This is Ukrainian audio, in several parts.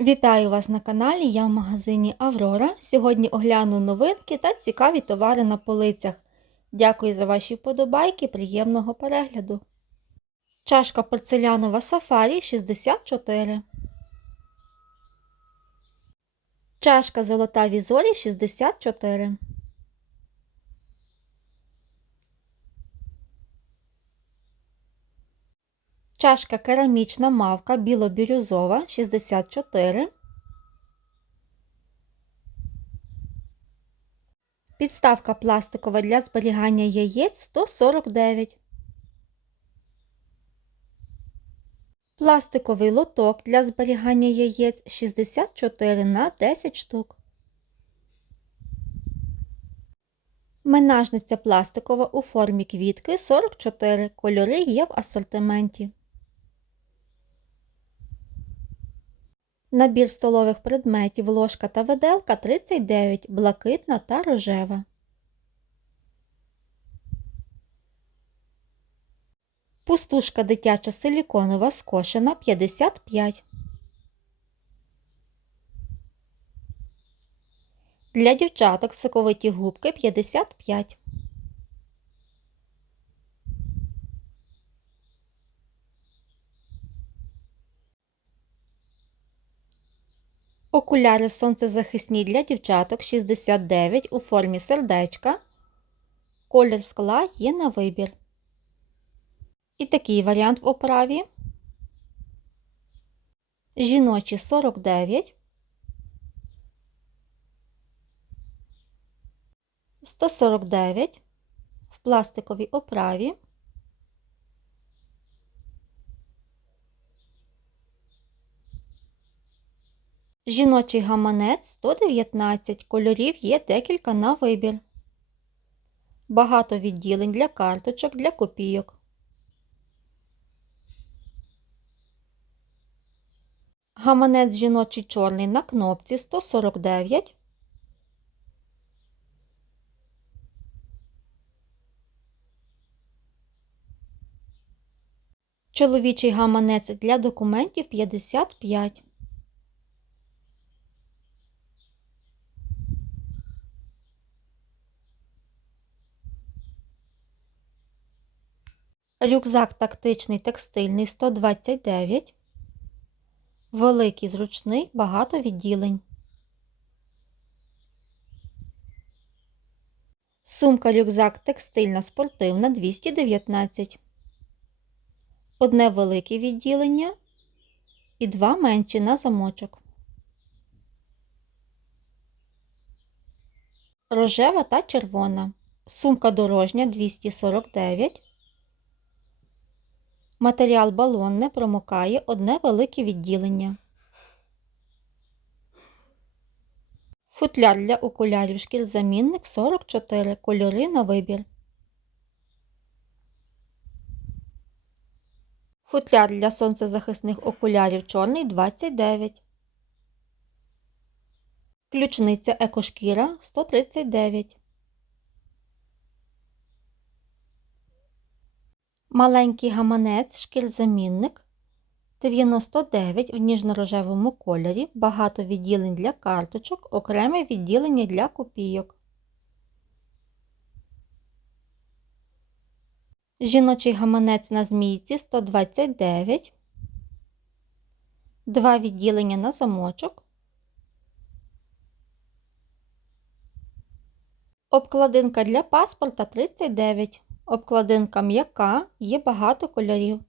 Вітаю вас на каналі, я в магазині Аврора. Сьогодні огляну новинки та цікаві товари на полицях. Дякую за ваші вподобайки, приємного перегляду. Чашка порцелянова сафарі 64. Чашка золота візорі 64. Чашка керамічна мавка біло-бірюзова 64. Підставка пластикова для зберігання яєць 149. Пластиковий лоток для зберігання яєць 64 на 10 штук. Менажниця пластикова у формі квітки 44. Кольори є в асортименті. Набір столових предметів ложка та виделка 39, блакитна та рожева. Пустушка дитяча силіконова скошена 55. Для дівчаток соковиті губки 55. Окуляри сонцезахисні для дівчаток 69 у формі сердечка. Колір скла є на вибір. І такий варіант в оправі. Жіночі 49. 149 в пластиковій оправі. Жіночий гаманець 119 кольорів є декілька на вибір. Багато відділень для карточок, для копійок. Гаманець жіночий чорний на кнопці 149. Чоловічий гаманець для документів 55. Рюкзак тактичний текстильний 129. Великий зручний, багато відділень. Сумка рюкзак текстильна спортивна 219. Одне велике відділення і два менші на замочок. Рожева та червона. Сумка дорожня 249. Матеріал балон не промокає одне велике відділення. Футляр для окулярів шкірзамінник 44 кольори на вибір. Футляр для сонцезахисних окулярів чорний 29. Ключниця екошкіра 139. Маленький гаманець шкірзамінник 99 в ніжно-рожевому кольорі, багато відділень для карточок, окреме відділення для копійок. Жіночий гаманець на змійці 129, два відділення на замочок. Обкладинка для паспорта 39. Обкладинка м'яка, є багато кольорів.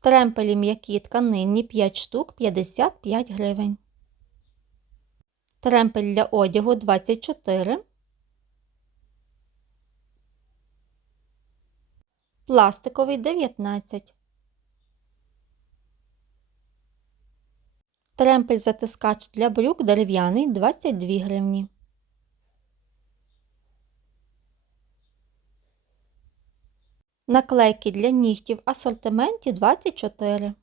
Тремпелі м'які тканинні 5 штук 55 гривень. Тремпель для одягу 24. Пластиковий 19. Тремпель затискач для брюк дерев'яний 22 гривні. Наклейки для нігтів в асортименті 24.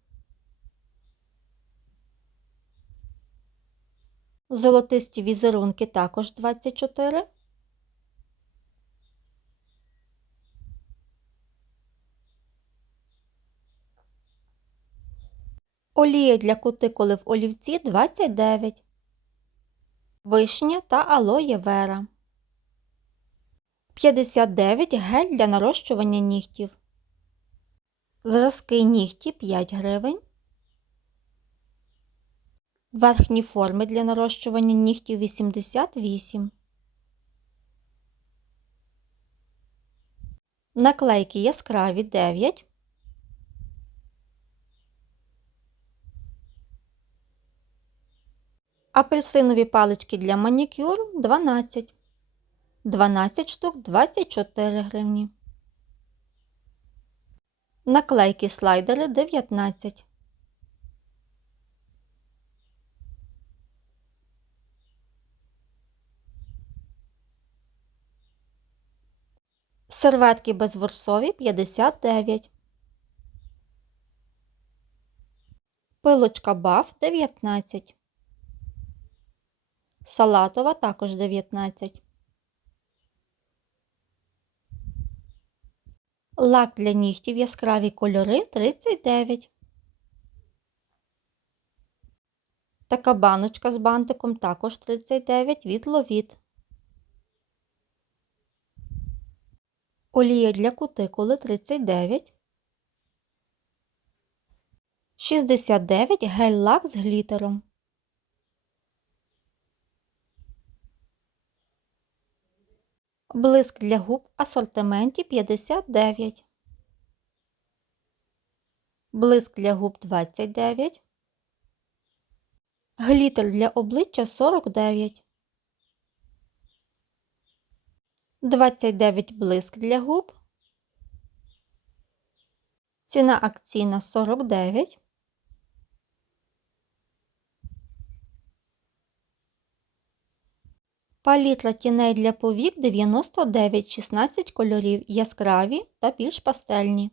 Золотисті візерунки також 24. Олія для кутикули в олівці 29. Вишня та алоє вера. 59 гель для нарощування нігтів. Зразки нігті 5 гривень. Верхні форми для нарощування нігтів 88. Наклейки яскраві 9. Апельсинові палички для манікюр 12. 12 штук 24 гривні. Наклейки слайдери 19. Серветки безворсові 59. Пилочка баф 19. Салатова також 19. Лак для нігтів яскраві кольори 39. Така баночка з бантиком також 39 від ловіт. Олія для кутикули 39. 69 гель-лак з глітером. Блиск для губ асортименті 59. Блиск для губ 29. Глітер для обличчя 49. 29 блиск для губ. Ціна акційна 49. Палітра тіней для повік 99 16 кольорів яскраві та більш пастельні.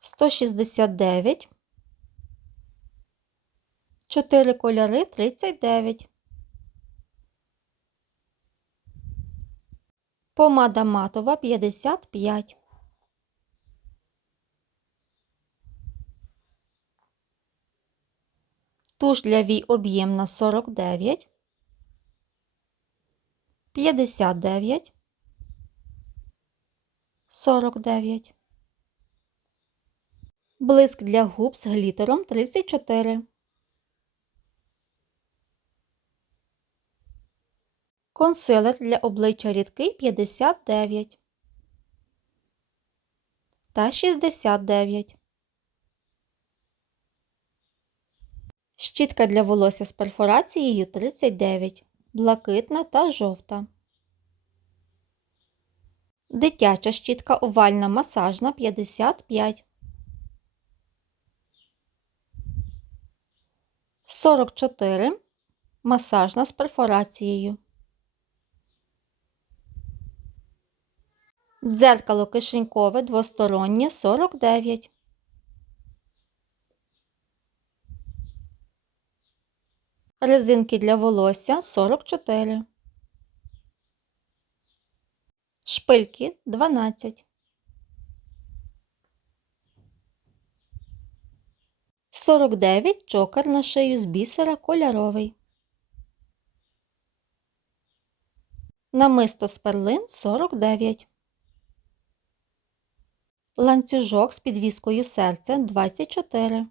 169 4 кольори 39 Помада матова 55 Туш для вій об'ємна 49, 59, 49. Блиск для губ з глітером 34. Консилер для обличчя рідкий 59 та 69. Щітка для волосся з перфорацією 39, блакитна та жовта. Дитяча щітка овальна масажна 55. 44. Масажна з перфорацією. Дзеркало кишенькове двостороннє 49. Резинки для волосся 44. Шпильки 12. Сорок дев'ять чокер на шию з бісера кольоровий. Намисто з перлин 49. Ланцюжок з підвіскою серця 24.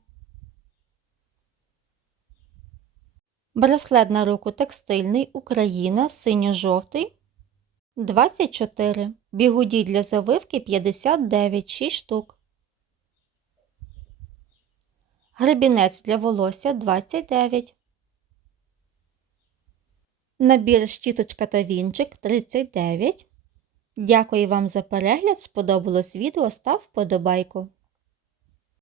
Браслет на руку текстильний Україна синьо-жовтий 24. Бігуді для завивки 59 6 штук. Гребінець для волосся 29. Набір щіточка та вінчик 39. Дякую вам за перегляд. Сподобалось відео. Став вподобайку.